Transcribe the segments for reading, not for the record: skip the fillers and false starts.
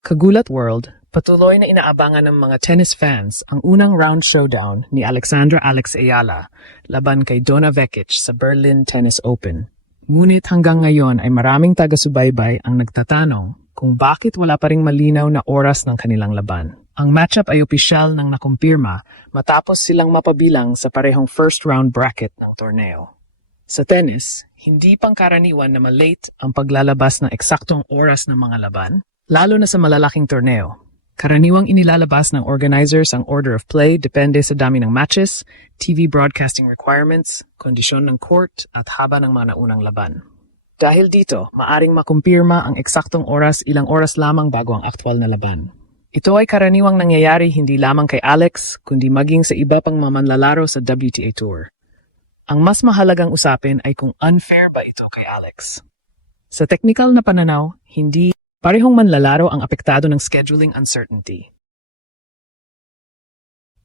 Kagulat World, patuloy na inaabangan ng mga tennis fans ang unang round showdown ni Alexandra Alex Ayala laban kay Donna Vekic sa Berlin Tennis Open. Ngunit hanggang ngayon ay maraming taga-subaybay ang nagtatanong kung bakit wala pa ring malinaw na oras ng kanilang laban. Ang matchup ay opisyal nang nakumpirma matapos silang mapabilang sa parehong first round bracket ng torneo. Sa tennis, hindi pangkaraniwan na malate ang paglalabas ng eksaktong oras ng mga laban, lalo na sa malalaking torneo. Karaniwang inilalabas ng organizers ang order of play depende sa dami ng matches, TV broadcasting requirements, kondisyon ng court at haba ng mga naunang laban. Dahil dito, maaring makumpirma ang eksaktong oras ilang oras lamang bago ang aktwal na laban. Ito ay karaniwang nangyayari hindi lamang kay Alex, kundi maging sa iba pang mga manlalaro sa WTA Tour. Ang mas mahalagang usapin ay kung unfair ba ito kay Alex. Sa technical na pananaw, hindi parehong manlalaro ang apektado ng scheduling uncertainty.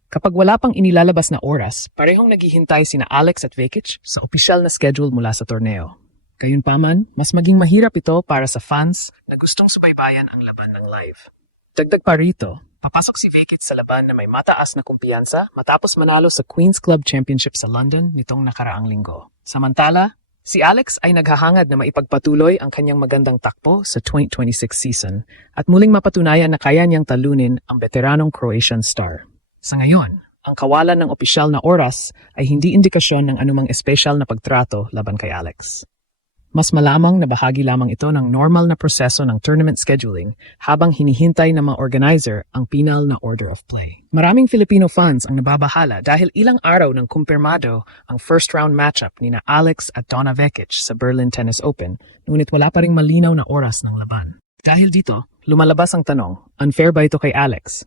Kapag wala pang inilalabas na oras, parehong naghihintay sina Alex at Vekic sa opisyal na schedule mula sa torneo. Gayunpaman, mas maging mahirap ito para sa fans na gustong subaybayan ang laban ng live. Dagdag pa rito, papasok si Vekic sa laban na may mataas na kumpiyansa matapos manalo sa Queen's Club Championship sa London nitong nakaraang linggo. Samantala, si Alex ay naghahangad na maipagpatuloy ang kanyang magandang takbo sa 2026 season at muling mapatunayan na kaya niyang talunin ang veteranong Croatian star. Sa ngayon, ang kawalan ng opisyal na oras ay hindi indikasyon ng anumang espesyal na pagtrato laban kay Alex. Mas malamang na bahagi lamang ito ng normal na proseso ng tournament scheduling habang hinihintay ng mga organizer ang final na order of play. Maraming Filipino fans ang nababahala dahil ilang araw nang kumpirmado ang first round matchup ni na Alex at Donna Vekic sa Berlin Tennis Open, ngunit wala pa ring malinaw na oras ng laban. Dahil dito, lumalabas ang tanong, unfair ba ito kay Alex?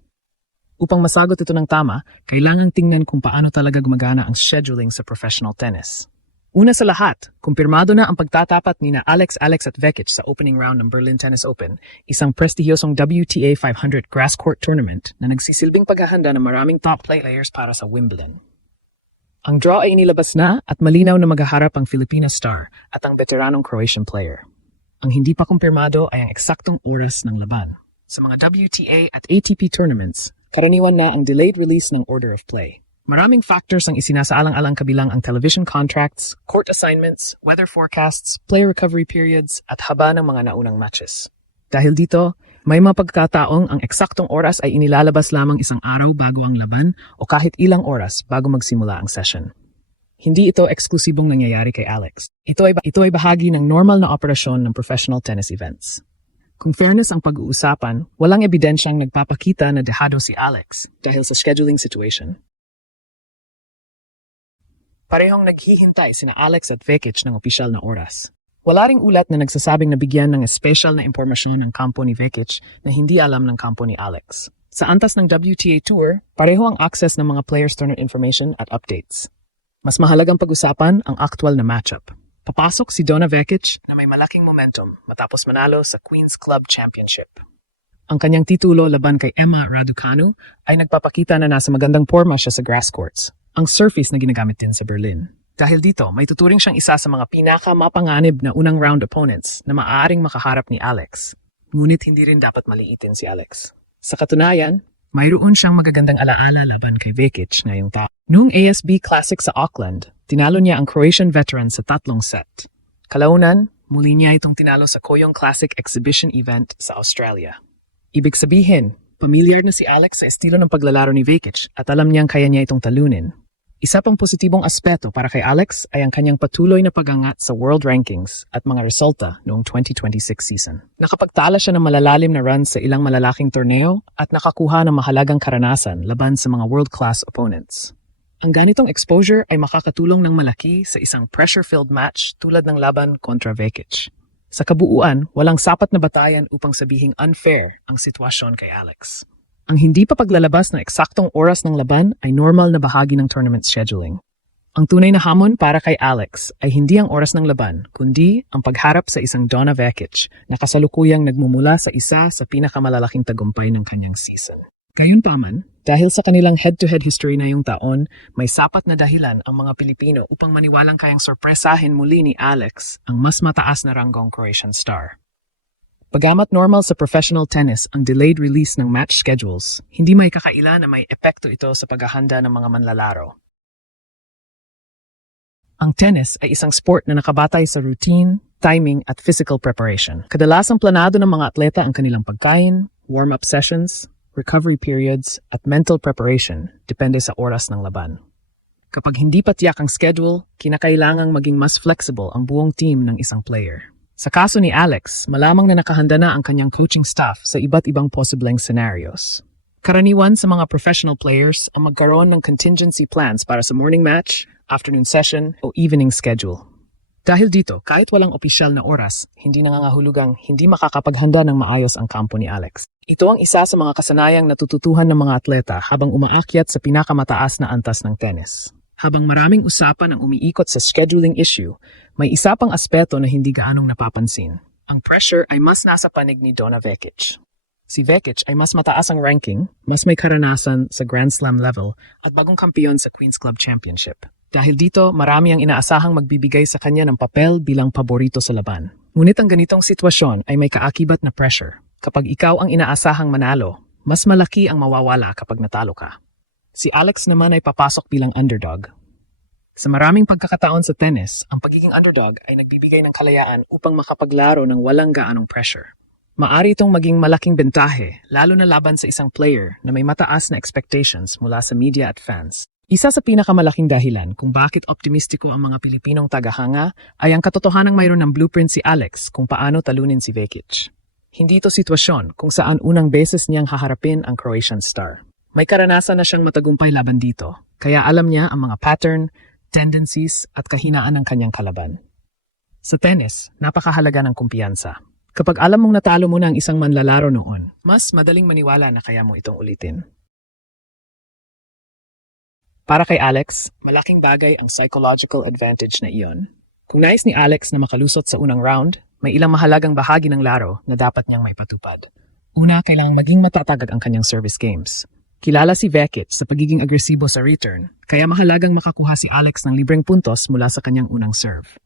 Upang masagot ito ng tama, kailangang tingnan kung paano talaga gumagana ang scheduling sa professional tennis. Una sa lahat, kumpirmado na ang pagtatapat ni na Alex at Vekic sa opening round ng Berlin Tennis Open, isang prestihiyosong WTA 500 grass court tournament na nagsisilbing paghahanda ng maraming top players para sa Wimbledon. Ang draw ay inilabas na at malinaw na maghaharap ang Filipina star at ang veteranong Croatian player. Ang hindi pa kumpirmado ay ang eksaktong oras ng laban. Sa mga WTA at ATP tournaments, karaniwan na ang delayed release ng order of play. Maraming factors ang isinasaalang-alang kabilang ang television contracts, court assignments, weather forecasts, player recovery periods, at haba ng mga naunang matches. Dahil dito, may mga pagkataong ang eksaktong oras ay inilalabas lamang isang araw bago ang laban o kahit ilang oras bago magsimula ang session. Hindi ito eksklusibong nangyayari kay Alex. Ito ay bahagi ng normal na operasyon ng professional tennis events. Kung fairness ang pag-uusapan, walang ebidensyang nagpapakita na dehado si Alex dahil sa scheduling situation. Parehong naghihintay sina Alex at Vekic ng opisyal na oras. Wala ring ulat na nagsasabing nabigyan ng espesyal na impormasyon ng kampo ni Vekic na hindi alam ng kampo ni Alex. Sa antas ng WTA Tour, pareho ang access ng mga players' tournament information at updates. Mas mahalagang pag-usapan ang actual na matchup. Papasok si Donna Vekic na may malaking momentum matapos manalo sa Queen's Club Championship. Ang kanyang titulo laban kay Emma Raducanu ay nagpapakita na nasa magandang forma siya sa grass courts, ang surface na ginagamit din sa Berlin. Dahil dito, may tuturing siyang isa sa mga pinaka-mapanganib na unang round opponents na maaaring makaharap ni Alex. Ngunit hindi rin dapat maliitin si Alex. Sa katunayan, mayroon siyang magagandang alaala laban kay Vekic ngayong taon. Noong ASB Classic sa Auckland, tinalo niya ang Croatian veteran sa 3 set. Kalaunan, muli niya itong tinalo sa Koyong Classic Exhibition event sa Australia. Ibig sabihin, pamilyar na si Alex sa estilo ng paglalaro ni Vekic at alam niyang kaya niya itong talunin. Isa pang positibong aspeto para kay Alex ay ang kanyang patuloy na pag-angat sa world rankings at mga resulta noong 2026 season. Nakapagtala siya ng malalalim na runs sa ilang malalaking torneo at nakakuha ng mahalagang karanasan laban sa mga world-class opponents. Ang ganitong exposure ay makakatulong ng malaki sa isang pressure-filled match tulad ng laban kontra Vekic. Sa kabuuan, walang sapat na batayan upang sabihing unfair ang sitwasyon kay Alex. Ang hindi pa paglalabas ng eksaktong oras ng laban ay normal na bahagi ng tournament scheduling. Ang tunay na hamon para kay Alex ay hindi ang oras ng laban, kundi ang pagharap sa isang Donna Vekic na kasalukuyang nagmumula sa isa sa pinakamalalaking tagumpay ng kanyang season. Gayunpaman, dahil sa kanilang head-to-head history na yung taon, may sapat na dahilan ang mga Pilipino upang maniwalang kayang sorpresahin muli ni Alex ang mas mataas na ranggong Croatian star. Bagamat normal sa professional tennis ang delayed release ng match schedules, hindi may kakaila na may epekto ito sa paghahanda ng mga manlalaro. Ang tennis ay isang sport na nakabatay sa routine, timing at physical preparation. Kadalasang planado ng mga atleta ang kanilang pagkain, warm-up sessions, recovery periods at mental preparation depende sa oras ng laban. Kapag hindi pa tiyak ang schedule, kinakailangang maging mas flexible ang buong team ng isang player. Sa kaso ni Alex, malamang na nakahanda na ang kanyang coaching staff sa iba't ibang posibleng scenarios. Karaniwan sa mga professional players ang magkaroon ng contingency plans para sa morning match, afternoon session, o evening schedule. Dahil dito, kahit walang opisyal na oras, hindi nangangahulugang hindi makakapaghanda ng maayos ang kampo ni Alex. Ito ang isa sa mga kasanayang natututuhan ng mga atleta habang umaakyat sa pinakamataas na antas ng tennis. Habang maraming usapan ang umiikot sa scheduling issue, may isa pang aspeto na hindi gaanong napapansin. Ang pressure ay mas nasa panig ni Donna Vekic. Si Vekic ay mas mataas ang ranking, mas may karanasan sa Grand Slam level at bagong kampiyon sa Queen's Club Championship. Dahil dito, marami ang inaasahang magbibigay sa kanya ng papel bilang paborito sa laban. Ngunit ang ganitong sitwasyon ay may kaakibat na pressure. Kapag ikaw ang inaasahang manalo, mas malaki ang mawawala kapag natalo ka. Si Alex naman ay papasok bilang underdog. Sa maraming pagkakataon sa tennis, ang pagiging underdog ay nagbibigay ng kalayaan upang makapaglaro ng walang gaanong pressure. Maari itong maging malaking bentahe, lalo na laban sa isang player na may mataas na expectations mula sa media at fans. Isa sa pinakamalaking dahilan kung bakit optimistiko ang mga Pilipinong tagahanga ay ang katotohanang mayroon ng blueprint si Alex kung paano talunin si Vekic. Hindi ito sitwasyon kung saan unang beses niyang haharapin ang Croatian star. May karanasan na siyang matagumpay laban dito, kaya alam niya ang mga pattern, tendencies at kahinaan ng kanyang kalaban. Sa tennis, napakahalaga ng kumpiyansa. Kapag alam mong natalo mo na ang isang manlalaro noon, mas madaling maniwala na kaya mo itong ulitin. Para kay Alex, malaking bagay ang psychological advantage na iyon. Kung nais ni Alex na makalusot sa unang round, may ilang mahalagang bahagi ng laro na dapat niyang maipatupad. Una, kailangang maging matatagag ang kanyang service games. Kilala si Vekic sa pagiging agresibo sa return, kaya mahalagang makakuha si Alex ng libreng puntos mula sa kanyang unang serve.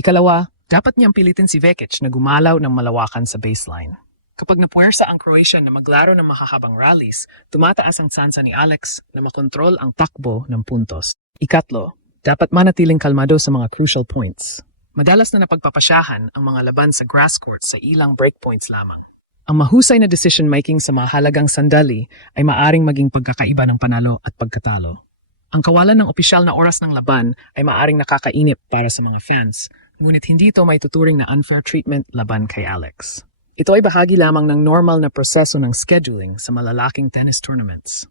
Ikalawa, dapat niyang pilitin si Vekic na gumalaw ng malawakan sa baseline. Kapag napuwersa ang Croatian na maglaro ng mahahabang rallies, tumataas ang tsansa ni Alex na makontrol ang takbo ng puntos. Ikatlo, dapat manatiling kalmado sa mga crucial points. Madalas na napagpapasyahan ang mga laban sa grass court sa ilang breakpoints lamang. Ang mahusay na decision-making sa mahalagang sandali ay maaring maging pagkakaiba ng panalo at pagkatalo. Ang kawalan ng opisyal na oras ng laban ay maaring nakakainip para sa mga fans, ngunit hindi ito may tuturing na unfair treatment laban kay Alex. Ito ay bahagi lamang ng normal na proseso ng scheduling sa malalaking tennis tournaments.